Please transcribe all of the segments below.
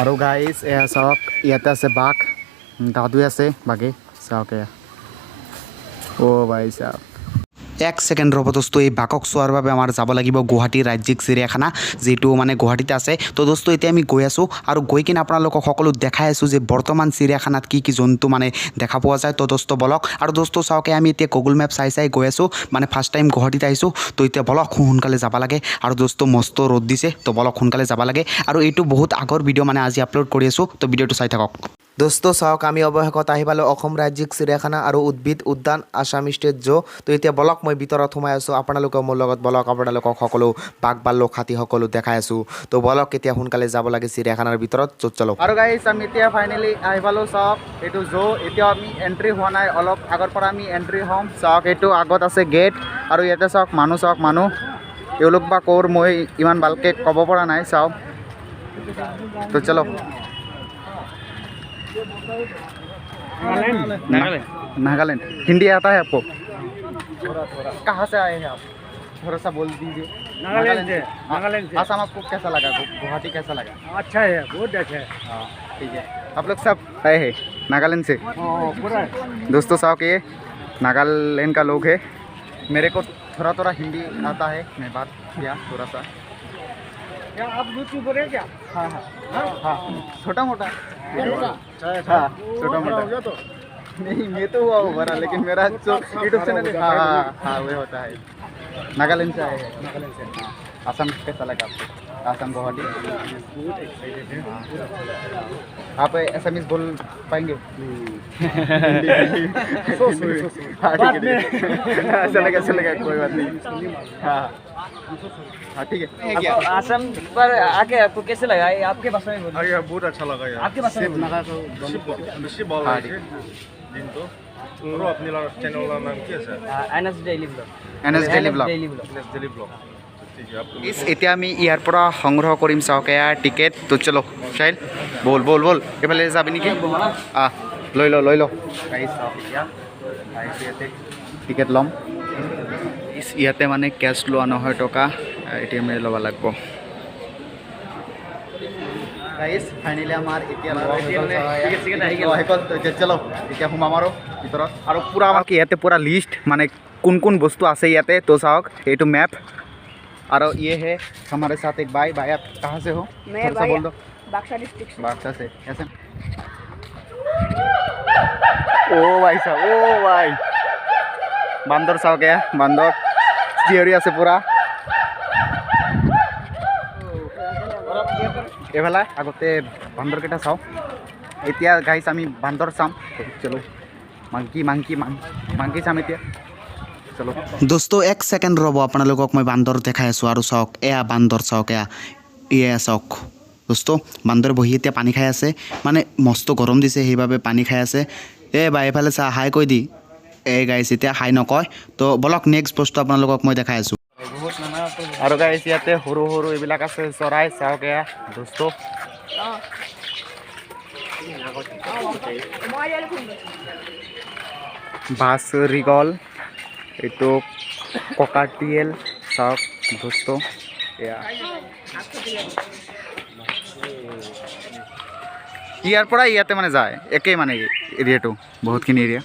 আৰু গাইজ এয়া চাওক ইয়াতে আছে বাঘ গা ধুই আছে বাঘে চাওক এয়া অ' ভাই চাওক এক ছেকেণ্ড ৰ'ব দোস্ত এই বাঘক চোৱাৰ বাবে আমাৰ যাব লাগিব গুৱাহাটী ৰাজ্যিক চিৰিয়াখানা যিটো মানে গুৱাহাটীতে আছে তো দোস্ত এতিয়া আমি গৈ আছোঁ আৰু গৈ কিনে আপোনালোকক সকলো দেখাই আছোঁ যে বৰ্তমান চিৰিয়াখানাত কি কি জন্তু মানে দেখা পোৱা যায় তো দোস্ত বলক আৰু দোস্ত চাওকে আমি এতিয়া গুগল মেপ চাই গৈ আছোঁ মানে ফাৰ্ষ্ট টাইম গুৱাহাটীত আহিছোঁ তো এতিয়া বলক সোনকালে যাব লাগে আৰু দোস্ত মস্ত ৰ'দ দিছে তো বলক সোনকালে যাব লাগে আৰু এইটো বহুত আগৰ ভিডিঅ' মানে আজি আপলোড কৰি আছোঁ তো ভিডিঅ'টো চাই থাকক দোস্ত চাওক আমি অৱশেষত আহি পালোঁ অসম ৰাজ্যিক চিৰিয়াখানা আৰু উদ্ভিদ উদ্যান আছাম ষ্টেট জু তো এতিয়া বলক মই ভিতৰত সোমাই আছোঁ আপোনালোকে মোৰ লগত বলক আপোনালোকক সকলো বাঘ ভালুক হাতী সকলো দেখাই আছোঁ তো বলক এতিয়া সোনকালে যাব লাগে চিৰিয়াখানাৰ ভিতৰত চলক আৰু গাইজ আমি এতিয়া ফাইনেলি আহি পালোঁ চাওক এইটো জু এতিয়া আমি এণ্ট্ৰি হোৱা নাই অলপ আগৰ পৰা আমি এণ্ট্ৰি হ'ম চাওক এইটো আগত আছে গেট আৰু ইয়াতে চাওক মানুহ এওঁলোক বা ক'ৰ মই ইমান ভালকৈ ক'ব পৰা নাই চাওক তো চলক नागालैंड हिंदी आता है आपको कहाँ से आए हैं आप थोड़ा सा बोल दीजिए नागालैंड से आसाम आपको कैसा लगा गुवाहाटी कैसा लगा अच्छा है बहुत अच्छा है हाँ ठीक है आप लोग सब आए हैं नागालैंड से दोस्तों साहब ये नागालैंड का लोग है मेरे को थोड़ा हिंदी आता है मैं बात किया थोड़ा सा क्या आप यूट्यूबर है क्या हाँ हाँ छोटा मोटा हाँ छोटा मोटा तो नहीं मैं तो हुआ बड़ा लेकिन मेरा जो यूट्यूब चैनल है हाँ वही होता है नागालैंड से आए हैं नागालैंड से आसाम कैसा लगा आपको आसाम गुवाहाटी बहुत एक्साइटेड है आप एसएमएस बोल पाएंगे चलेगा कोई बात नहीं हाँ हाँ ठीक है आसाम पर आके आपको कैसे लगा ये आपके भाषा में बोलिए यार बहुत अच्छा लगा यार आपके भाषा में বেশি ভালো লাগছে দিনটো আৰু আপোনাৰ চেনেলৰ নাম কি আছে NS daily blog NS Daily Vlog NS Daily Vlog ঠিক আছে আপুনি এতিয়া আমি ইয়াৰ পৰা সংগ্ৰহ কৰিম চাওক এয়া টিকেট তো চলো চাইল বল এইফালে যাবি নেকি লৈ ল টিকেট ল'ম ইয়াতে মানে কেছ লোৱা নহয় টকা ATM ল'ব লাগিব গাইজ ফাইনেলি আমাৰ এতিয়া চলো এতিয়া সোমাম আৰু ভিতৰত আৰু পূৰা আমাক ইয়াতে পূৰা লিষ্ট মানে কোন বস্তু আছে ইয়াতে তো চাওক এইটো মেপ और ये है हमारे साथ एक भाई आप कहाँ से हो मैं थोड़ा सा बोल दो बक्सा डिस्ट्रिक्ट से बक्सा से कैसे ओ भाई साहब ओ भाई बंदर साहब क्या बंदर जियरिया से पूरा एफाले आगते बंदर केटा चाও এতিয়া গাইছ আমি বান্দৰ চাম চলো মাংকি চাম এতিয়া চলো দোস্ত এক সেকেন্ড ৰ'ব আপোনালোকক মই বান্দৰ দেখাই আছোঁ আৰু চাওক এয়া বান্দৰ চাওক এয়া চাওক দোস্ত বান্দৰ বহি এতিয়া পানী খাই আছে মানে মস্ত গৰম দিছে সেইবাবে পানী খাই আছে বাই এফালে চা হাই কৈ দি গাইছ এতিয়া হাই নকয় তো বলক নেক্সট বস্তু আপোনালোকক মই দেখাই আছোঁ আৰু গাইছ ইয়াতে সৰু এইবিলাক আছে চৰাই চাওক দোস্ত বাছ ৰিগল এইটো ককাটিয়েল চাওক দোস্ত ইয়াৰ পৰা ইয়াতে মানে যায় একেই মানে এৰিয়াটো বহুতখিনি এৰিয়া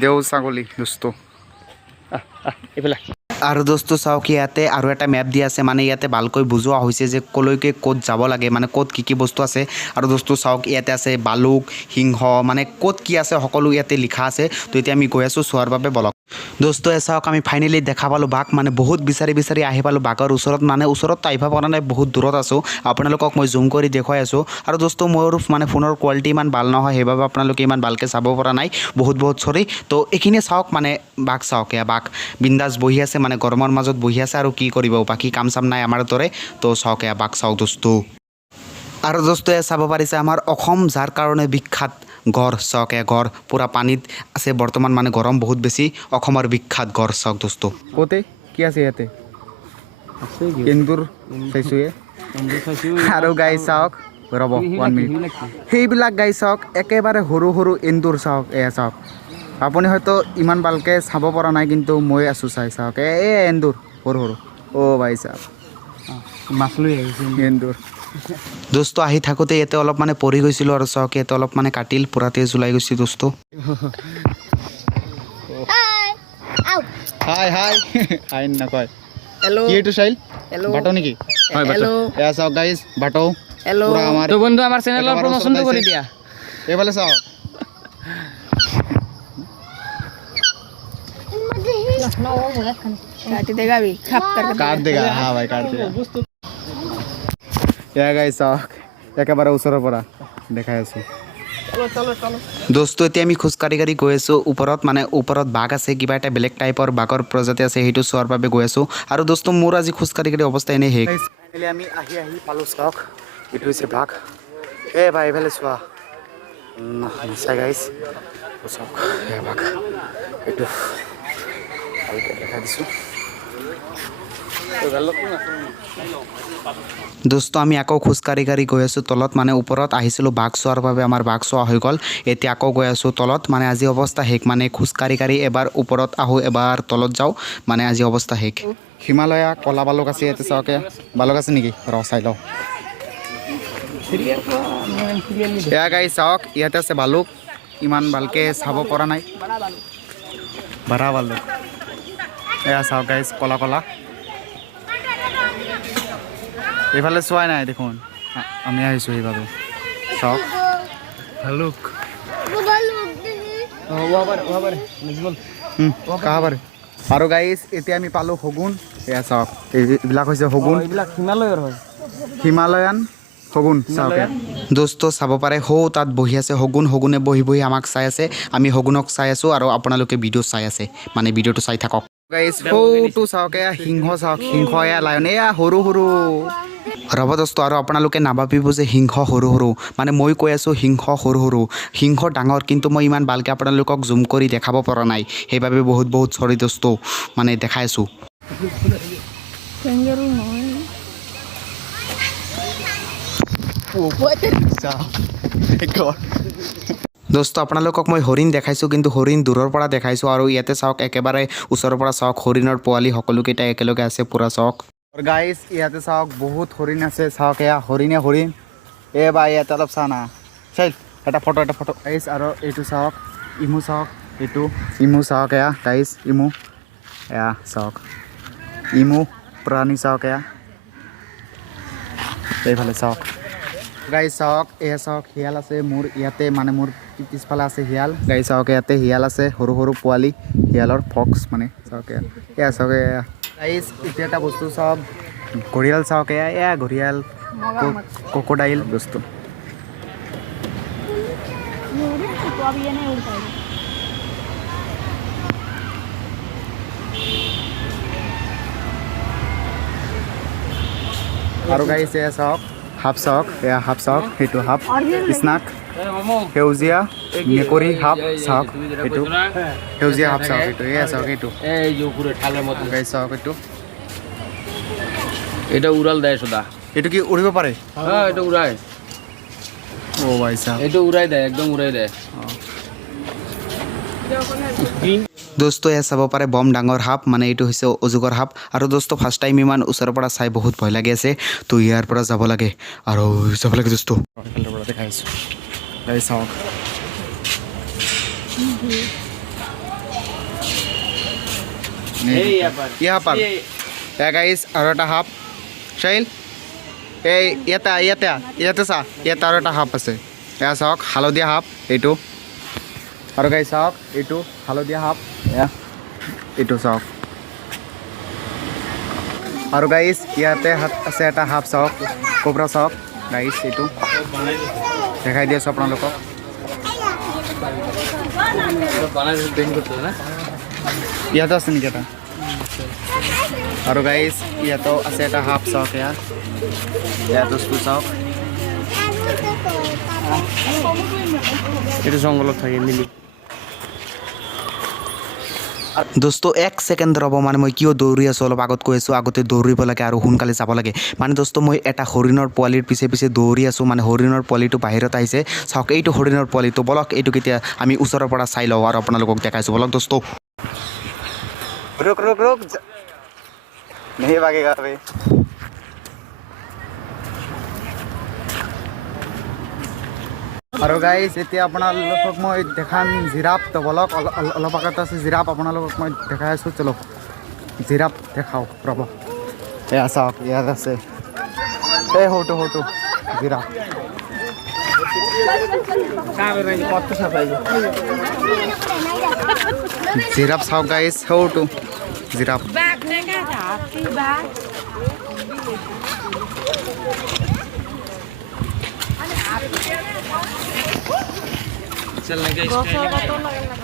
দেও ছাগলী দোস্ত এইফালে আৰু দোস্ত চাওক ইয়াতে আৰু এটা মেপ দিয়া আছে মানে ইয়াতে ভালকৈ বুজোৱা হৈছে যে কলৈকে ক'ত যাব লাগে মানে ক'ত কি বস্তু আছে আৰু দোস্ত চাওক ইয়াতে আছে বালুক সিংহ মানে ক'ত কি আছে সকলো ইয়াতে লিখা আছে তো এতিয়া আমি গৈ আছোঁ চোৱাৰ বাবে বলক দোস্ত চাওক আমি ফাইনেলি দেখা পালোঁ বাঘ মানে বহুত বিচাৰি আহি পালোঁ বাঘৰ ওচৰত মানে ওচৰত আহিব পৰা নাই বহুত দূৰত আছোঁ আপোনালোকক মই জুম কৰি দেখুৱাই আছোঁ আৰু দোস্ত মোৰ মানে ফোনৰ কোৱালিটি ইমান ভাল নহয় সেইবাবে আপোনালোকে ইমান ভালকৈ চাব পৰা নাই বহুত চৰি তো এইখিনি চাওক মানে বাঘ চাওক বাঘ বিন্দাছ বহি আছে মানে গৰমৰ মাজত বহি আছে আৰু কি কৰিব বাকী কাম চাম নাই আমাৰ দৰে তো চাওক বাঘ চাওক দোস্ত আৰু দোস্ত চাব পাৰিছে আমাৰ অসম যাৰ কাৰণে বিখ্যাত গড় চাওক গড় পূৰা পানীত আছে বৰ্তমান মানে গৰম বহুত বেছি অসমৰ বিখ্যাত গড় চাওক দোস্ত ক'তে কি আছে ইয়াতে এন্দুৰ চাইছোঁ আৰু গাই চাওক ৰ'ব 1 মিনিট সেইবিলাক গাই চাওক একেবাৰে সৰু এন্দুৰ চাওক চাওক আপুনি হয়তো ইমান ভালকৈ চাব পৰা নাই কিন্তু মই আছোঁ চাওক এন্দুৰ সৰু অ' ভাই চাওক মাছ লৈ আহিছে দোস্ত আহি থাকোঁতে ইয়াতে অলপ মানে পৰি গৈছিলোঁ আৰু চাওক ইয়াতে অলপ মানে কাটিল পুৰা তেজ ওলাই গৈছে দোস্ত হাই হাই হাই নকয় হেল্ল' কি এইটো চাইল হেল্ল' বাটো নেকি হয় হেল্ল' এয়া চাওক গাইজ বাটো হেল্ল' পুৰা আমাৰ তো বন্ধু আমাৰ চেনেলৰ একেবাৰে প্ৰমোচনটো ওচৰত কৰি আহিছে। দিয়া এইফালে চাওক काट देगा भी खप कर কাট দেগা হা ভাই কাট দেগা এয়া গাইজ চাওক একেবাৰে ওচৰৰ পৰা দেখাই আছোঁ দোস্ত এতিয়া আমি খোজকাঢ়ি কাঢ়ি গৈ আছোঁ ওপৰত মানে ওপৰত বাঘ আছে কিবা এটা বেলেগ টাইপৰ বাঘৰ প্ৰজাতি আছে সেইটো চোৱাৰ বাবে গৈ আছোঁ আৰু দোস্ত মোৰ আজি খোজকাঢ়ি কাঢ়ি অৱস্থা এনেই শেষ ফাইনেলি আমি আহি পালোঁ চাওক এইটো হৈছে বাঘ এই ভাই এইফালে চোৱা চাই গাইজ চাওক এয়া বাঘ এইটো ভালকৈ দেখাই দিছোঁ দোস্ত আমি আকৌ খোজকাঢ়ি কাঢ়ি গৈ আছোঁ তলত মানে ওপৰত আহিছিলোঁ বাঘ চোৱাৰ বাবে আমাৰ বাঘ চোৱা হৈ গ'ল এতিয়া আকৌ গৈ আছোঁ তলত মানে আজি অৱস্থা শেষ মানে খোজকাঢ়ি কাঢ়ি এবাৰ ওপৰত আহোঁ এবাৰ তলত যাওঁ মানে আজি অৱস্থা শেষ হিমালয়া কলা বালক আছে ইয়াতে চাওকে বালক আছে নেকি ৰ চাই লওঁ এয়া গাই চাওক ইয়াতে আছে ভালুক ইমান ভালকৈ চাব পৰা নাই বাৰা ভালুক এয়া চাওক গাইজ কলা কলা এইফালে চোৱাই নাই দেখোন আমি আহিছোঁ সেইবাবে চাওক ভালুক কাহাবাৰে আৰু গাইজ এতিয়া আমি পালোঁ শগুন এয়া চাওক এইবিলাক হৈছে শগুন এইবিলাক হিমালয়ৰ হয় হিমালয়ান শগুন চাওক দোস্ত চাব পাৰে সৌ তাত বহি আছে শগুনে বহি বহি আমাক চাই আছে আমি শগুনক চাই আছোঁ আৰু আপোনালোকে ভিডিঅ' চাই আছে মানে ভিডিঅ'টো চাই থাকক গাইজ সৌটো চাওক এয়া সিংহ চাওক সিংহ এয়া লায়ন এয়া সৰু সৰু ৰ'ব দোস্ত আৰু আপোনালোকে নাভাবিব যে সিংহ সৰু সৰু মানে মই কৈ আছোঁ সিংহ সৰু সৰু সিংহ ডাঙৰ কিন্তু মই ইমান ভালকৈ আপোনালোকক জুম কৰি দেখাব পৰা নাই সেইবাবে বহুত বহুত চৰি দোস্ত মানে দেখাই আছোঁ দোস্ত আপোনালোকক মই হৰিণ দেখাইছোঁ কিন্তু হৰিণ দূৰৰ পৰা দেখাইছোঁ আৰু ইয়াতে চাওক একেবাৰে ওচৰৰ পৰা চাওক হৰিণৰ পোৱালি সকলোকেইটা একেলগে আছে পূৰা চাওক গাইজ ইয়াতে চাওক বহুত হৰিণ আছে চাওক এয়া হৰিণে হৰিণ এই বা ইয়াতে অলপ চা না চাই এটা ফটো গাইজ আৰু এইটো চাওক ইমু চাওক এইটো ইমু চাওক এয়া গাইজ ইমু এয়া চাওক ইমু প্ৰাণী চাওক এয়া এইফালে চাওক গাইজ চাওক এয়া চাওক শিয়াল আছে মোৰ ইয়াতে মানে মোৰ পিছফালে আছে শিয়াল গাইজ চাওক ইয়াতে শিয়াল আছে সৰু সৰু পোৱালি শিয়ালৰ ফক্স মানে চাওক এয়া চাওক এয়া গাইজ এতিয়া এটা বস্তু চাওক ঘৰিয়াল চাওক এয়া ঘৰিয়াল ক্ৰক'ডাইল বস্তু আৰু গাইজ এয়া চাওক সাপ চাওক এয়া সাপ চাওক সেইটো সাপ স্নাক সেউজীয়া মেকুৰী সাপ চাওক এইটো সেউজীয়া সাপ চাওক এইটো এয়া চাওক এইটো গাইজ চাওক এইটো এটা উড়াল দেয় সদা এইটো কি উৰিব পাৰে হ্যাঁ এটা উড়ায় অ ভাই চাওক এটা উড়াই দেয় একদম উড়াই দেয় দোস্ত এয়া চাব পাৰে বম ডাঙৰ সাপ মানে এইটো হৈছে অজগৰ সাপ আৰু দোস্ত ফাৰ্ষ্ট টাইম ইমান ওচৰৰ পৰা চাই বহুত ভয় লাগি আছে তো ইয়াৰ পৰা যাব লাগে আৰু যাব লাগে দোস্ত দেখাইছোঁ চাওক ইয়া পাৰ এয়া গাইজ আৰু এটা সাপ চাইল এই ইয়াতে চা ইয়াতে আৰু এটা সাপ আছে এয়া চাওক হালধীয়া সাপ এইটো আৰু গাইজ চাওক এইটো হালধীয়া সাপ এয়া এইটো চাওক আৰু গাইজ ইয়াতে আছে এটা সাপ চাওক কোবৰা চাওক গাইজ এইটো দেখাই দি আছোঁ আপোনালোকক ইয়াতো আছে নেকি এটা আৰু গাইজ ইয়াতো আছে এটা সাপ চাওক ইয়াত বস্তু চাওক এটা জঙ্গলত থাকে মিলি দোস্ত এক ছেকেণ্ড ৰ'ব মানে মই কিয় দৌৰি আছোঁ অলপ আগত কৈ আছোঁ আগতে দৌৰিব লাগে আৰু সোনকালে যাব লাগে মানে দোস্ত মই এটা হৰিণৰ পোৱালিৰ পিছে পিছে দৌৰি আছোঁ মানে হৰিণৰ পোৱালিটো বাহিৰত আহিছে চাওক এইটো হৰিণৰ পোৱালিটো বলক এইটো কেতিয়া আমি ওচৰৰ পৰা চাই লওঁ আৰু আপোনালোকক দেখাইছোঁ বলক দোস্ত ৰুক নেহি ভাগেগা আৰু গাইজ এতিয়া আপোনালোকক মই দেখাম জিৰাফ তো বলক অলপ আগত আছে জিৰাফ আপোনালোকক মই দেখাই আছোঁ চলো জিৰাফ দেখাওঁ ৰ'ব এয়া চাওক ইয়াত আছে এই সৌটো জিৰাফ জিৰাফ চাওক গাইজ সৌটো জিৰাফ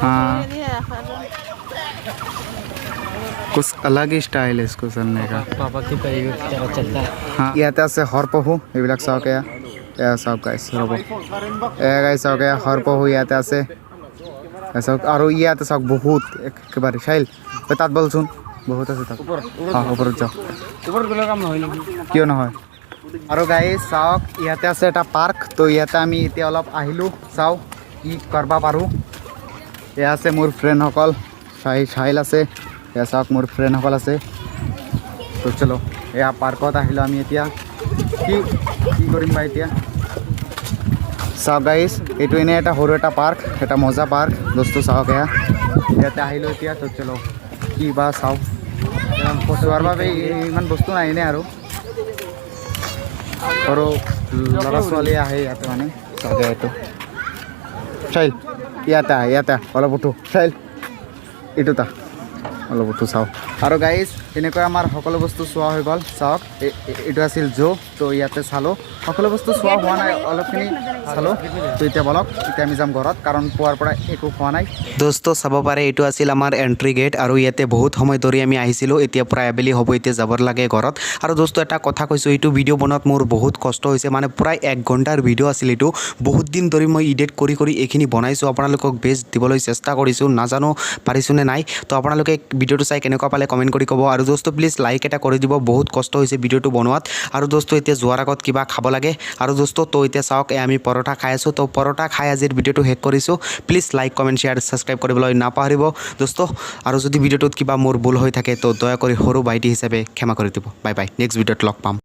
हाँ कुछ अलग ही स्टाइल है इसको चलने का पापा की तरह चलता है हाँ ইয়াতে আছে হৰপহু এইবিলাক চাওক এয়া চাওক গাইছ ৰ'ব এয়া গাইছ চাওক এয়া হৰপহু ইয়াতে আছে চাওক আৰু ইয়াতে চাওক বহুত একেবাৰে চাইল তাত বলচোন বহুত আছে তাত অঁ ওপৰত যাওক ऊपर गले काम নহয় নেকি কিয় নহয় আৰু গাইছ চাওক ইয়াতে আছে এটা পাৰ্ক তো ইয়াতে আমি এতিয়া অলপ আহিলোঁ চাওঁ কি কৰিব পাৰোঁ এয়া আছে মোৰ ফ্ৰেণ্ডসকল চাইল আছে এয়া চাওক মোৰ ফ্ৰেণ্ডসকল আছে তো চলো এয়া পাৰ্কত আহিলোঁ আমি এতিয়া কি কৰিম বা এতিয়া চাওক গাইছ এইটো এনেই এটা সৰু এটা পাৰ্ক এটা মজা পাৰ্ক বস্তু চাওক ইয়াতে আহিলোঁ এতিয়া তো চলো কি বা চাওঁ চোৱাৰ বাবে ইমান বস্তু নাই এনে আৰু সৰু ল'ৰা ছোৱালী আহে ইয়াতে মানে চাওক এইটো চাইল ইয়াতে অলপ উঠো চাইল এইটোতা অলপ উঠো চাওক আৰু গাইজ এনেকৈ আমাৰ সকলো বস্তু চোৱা হৈ গ'ল চাওক এইটো আছিল তো ইয়াতে চালোঁ সকলো বস্তু চোৱা হোৱা নাই অলপখিনি চালোঁ তো এতিয়া বলক এতিয়া আমি যাম ঘৰত কাৰণ পুৱাৰ পৰা একো খোৱা নাই দোস্ত চাব পাৰে এইটো আছিল আমাৰ এণ্ট্ৰি গেট আৰু ইয়াতে বহুত সময় ধৰি আমি আহিছিলোঁ এতিয়া প্ৰায় আবেলি হ'ব এতিয়া যাব লাগে ঘৰত আৰু দোস্ত এটা কথা কৈছোঁ এইটো ভিডিঅ' বনোৱাত মোৰ বহুত কষ্ট হৈছে মানে প্ৰায় 1 ঘণ্টাৰ ভিডিঅ' আছিল এইটো বহুত দিন ধৰি মই এডিট কৰি এইখিনি বনাইছোঁ আপোনালোকক বেষ্ট দিবলৈ চেষ্টা কৰিছোঁ নাজানো পাৰিছোঁ নে নাই তো আপোনালোকে ভিডিঅ'টো চাই কেনেকুৱা পালে কমেণ্ট কৰি ক'ব আৰু দোস্ত প্লিজ লাইক এটা কৰি দিব বহুত কষ্ট হৈছে ভিডিঅ'টো বনোৱাত আৰু দোস্ত এতিয়া যোৱাৰ আগত কিবা খাব লাগে আৰু দোস্ত তো এতিয়া চাওক আমি পৰঠা খাই আছোঁ তো পৰঠা খাই আজিৰ ভিডিঅ'টো শেষ কৰিছোঁ please like comment share subscribe কৰিবলৈ নাপাহৰিব দোস্ত আৰু যদি ভিডিঅ'টোত কিবা মোৰ ভুল হৈ থাকে তো দয়া কৰি সৰু ভাইটি হিচাপে ক্ষমা কৰি দিব বাই বাই নেক্সট ভিডিঅ'ত লগ পাম